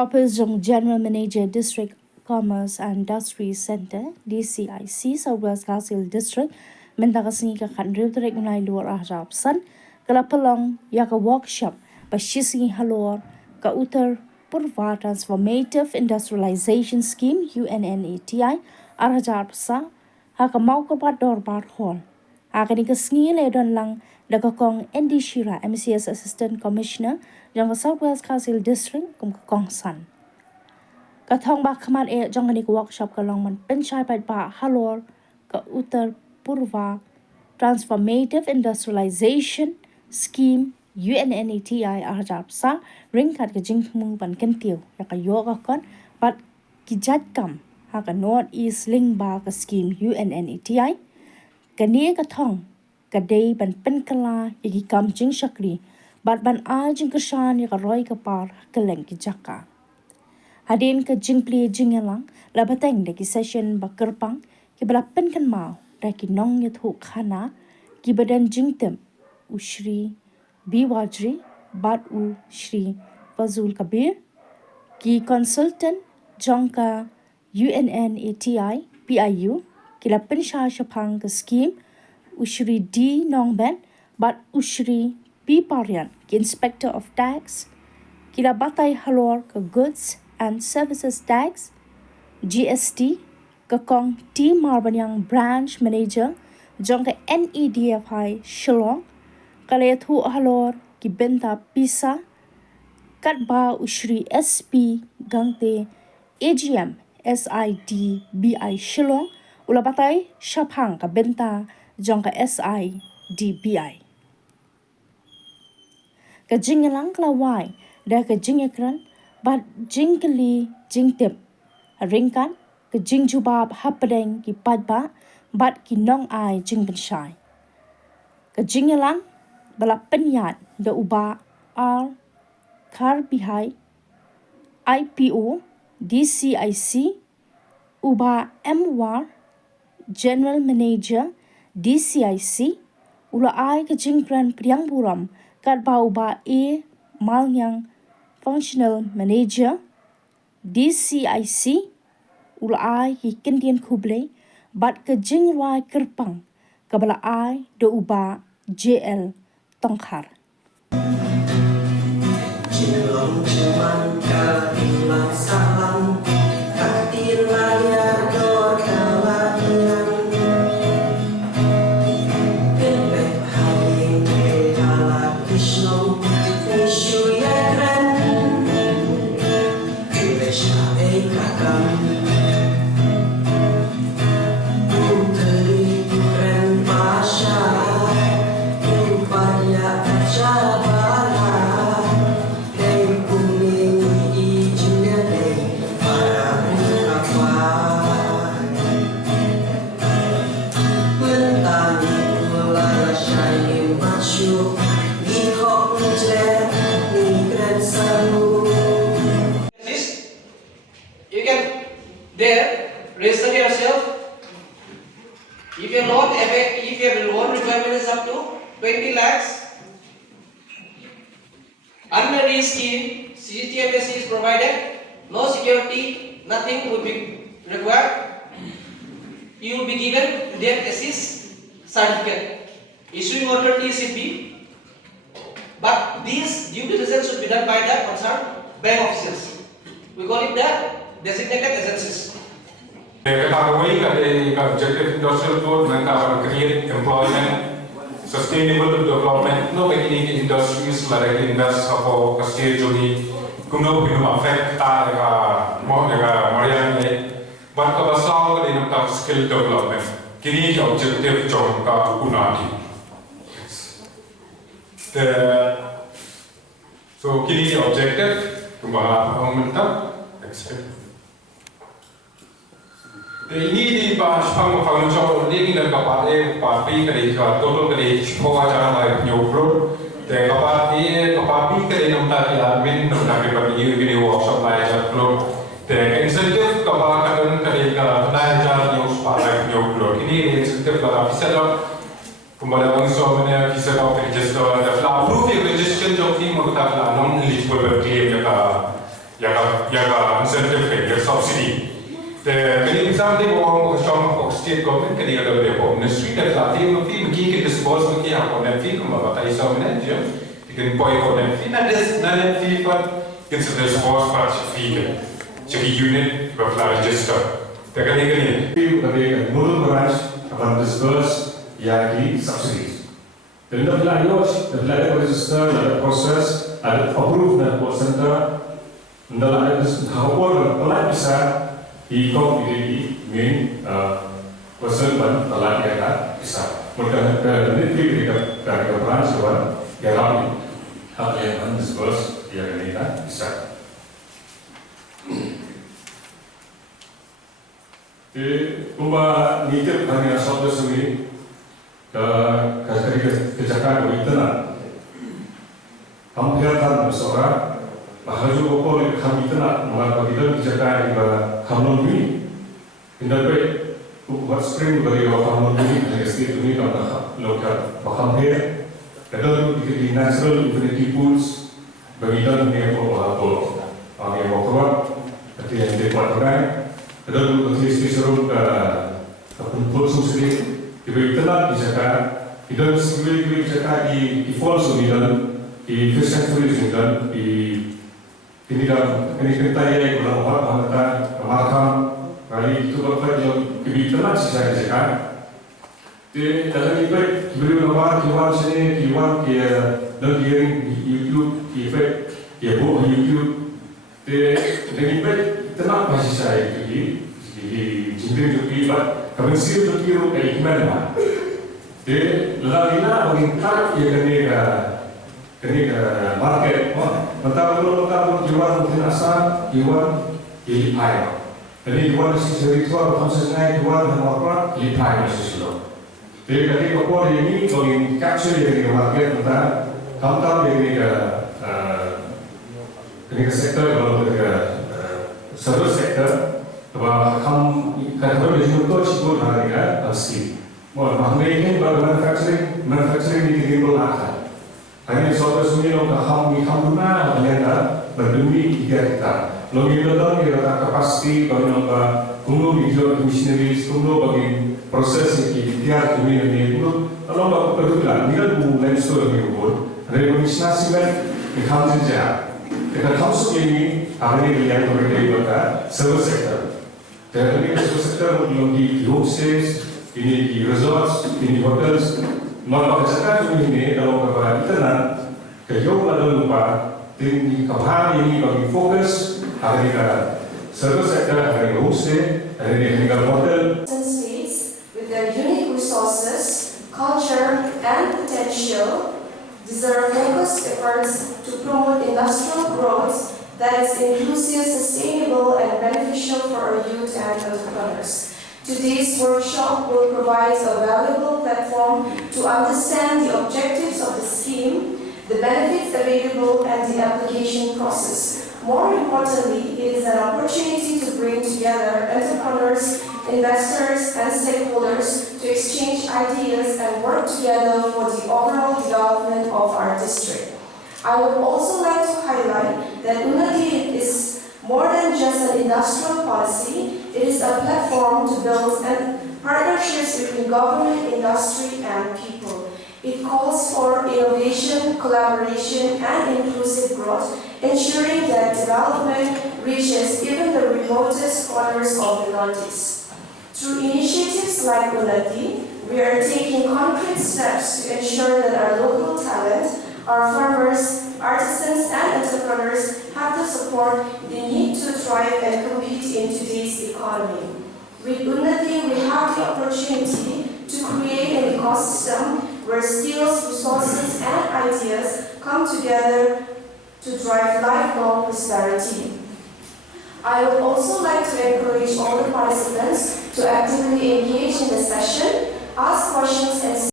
Corpus Jong General Manager District Commerce and Industry Center DCIC Southwest Kasil District Mendakasni ka kanrib direk unai luar ahrab san kala Pynlong yaka workshop bashisi halor ka utar Purva Transformative Industrialization Scheme UNNATI arhajar sa haka Mawkyrwat Dorbar Hall haka ni kasngi ledon lang Daka Andy Shira MCS Assistant Commissioner yang Southwest Kasil District kum kong san Kathong ba khamat jong ni workshop ka long man penchai pat ba halor ka utar Purva Transformative Industrialization Scheme UNNATI arjap sa ringkat ka jingmung ban kentiu ya ka yoga kon pat kijat kam ha ka North East Link ba ka scheme UNNATI kani kathong kadai ban penkala yagi kam jing shakri bat ban a jing kashan ya ka roi ka par keleng ki jaka hadin ka jing pli jing yalang la bateng de ki session ba kerpang ki bala pen kan mau da ki nong ya thu khana ki badan jing tem ushri biwajri bat u shri fazul kabir ki consultant jongka UNNATI PIU ki la pen sha shapang ka scheme Ushri D Nongben, but Ushri P Parian, Inspector of Tax, Kila Batay Halor ka Goods and Services Tax, GST, Kakong T Marbanyang Branch Manager, Jong ka NEDFI Shillong, Kalayathu Halor ki Benta Pisa, Katba Ushri SP Gangte AGM SIDBI Shillong, Ula Batay Shapang ka Benta Jongka SIDBI. Ka jingalang klawai da ka jingakran bat jingkali jingtip. Ringkan ka jingjubab hapadeng ki padba bat ki nong ai jingbenshai. Ka jingalang bala penyat da uba R kar bihai IPO DCIC uba MWAR General Manager DCIC ula ai ke jingkran priang buram kat bau ba A Malyang Functional Manager DCIC ula ai ki kendian kuble bat ke jingwai kerpang kabala ai do uba JL Tongkhar Jilong cuman ka ilang salam katir layar dor kawaian Register yourself. If your loan requirement is up to 20 lakhs, under this scheme, CGTMSC is provided. No security, nothing will be required. You will be given debt assist certificate. Issuing authority should be, but this due diligence should be done by the concerned bank officials. We call it the designated agencies. The objective industrial growth and create employment, sustainable development. No making industries like invest for stage only. Kuno affect more Marianne, but Kabasal in skill development. Kini objective job UNNATI. So kini objective kumbaha expect. Ini di pas pang pangcol ini dan kapal papi kali total kali sekolah cara lain nyobro dan kapal kapapi kali nampak admin nampak kali ini workshop lain nyobro dan insentif kapal kali lain cara nyobro ini insentif kalau bisa dong kembali langsung mana bisa dong register dan approve registration job ini mau kita non eligible claim ya yaga incentive ke subsidy the kini exam de wo shom of state government kini ada de ministry de lati no fi ki ke dispose ki ha ko net fi ko ba ta isa ne je ikin boy ko net fi na des na net fi pa it's the dispose part fi ke cheki unit ba fla register the kini the Northern branch about disperse yagi subsidies. Then the flag register, the process, and approve the center. The however, the bisa ikut ini main person ban telah dia bisa. Mungkin nanti kita branch one yang hal yang disperse yang ini bisa. Kumba nikah hanya satu suri kejagaan itu nak hampirkan seorang bahaju okol kami itu nak mengapa kita kejagaan iba kamlong ini tidak baik buat spring bagi kamlong ini hanya setiap ini kalau lokal hampir kadang di natural infinity pools bagi kita ni apa kami Mawkyrwat ketika yang dibuat kadang ketika serum pun sendiri ibaratnya dijaga dan sebelum dijaga di falls dan di fish sanctuaries dan ini kita yang berapa makam kali itu berapa yang ibaratnya dijaga di dalam ibarat ibarat kiwan sini kiwan kia dan YouTube ibarat kia buat YouTube di ibarat tenang masih saya di jimbing juga kami sih untuk kira kayak gimana? Jadi lalina mengingat ya kena market, mentang jual mungkin asal jual di air. Jadi jual sesuatu jual konsumsi jual dan apa di air sesuatu. Jadi ketika kau ini kalau capture dari market mentang kamu dari sektor kalau dari service sektor bahwa kamu kalau di situ cukup harga pasti. Mohon ini baru manufacturing di timbul akar. Hanya suatu sunyi lo kamu guna ternyata berdemi kita. Lo gitu dong kita kapasiti bagi nampak kumlo video missionaries kumlo bagi proses yang kita ini kalau nggak perlulah ni kan bukan story yang buat. Revolusi di kampung saja. Kita kampus ini hari ini yang berbeda service sector. Dan ini sektor di homestays, ini di resorts, ini di hotels. Maka sekarang ini kalau kepada internet, kejauhan ada lupa, tinggi kebahan ini bagi fokus hari ini service sector, hari homestay, hari ini hotel. States with their unique resources, culture, and potential deserve focused efforts to promote industrial growth that is inclusive, sustainable, and beneficial for our youth and entrepreneurs. Today's workshop will provide a valuable platform to understand the objectives of the scheme, the benefits available, and the application process. More importantly, it is an opportunity to bring together entrepreneurs, investors, and stakeholders to exchange ideas and work together for the overall development of our district. I would also like to highlight that UNNATI is more than just an industrial policy. It is a platform to build partnerships between government, industry, and people. It calls for innovation, collaboration, and inclusive growth, ensuring that development reaches even the remotest corners of the Northeast. Through initiatives like UNNATI, we are taking concrete steps to ensure that our local talent, our farmers, artisans, and entrepreneurs have the support they need to thrive and compete in today's economy. With UNNATI, we have the opportunity to create an ecosystem where skills, resources, and ideas come together to drive lifelong prosperity. I would also like to encourage all the participants to actively engage in the session, ask questions, and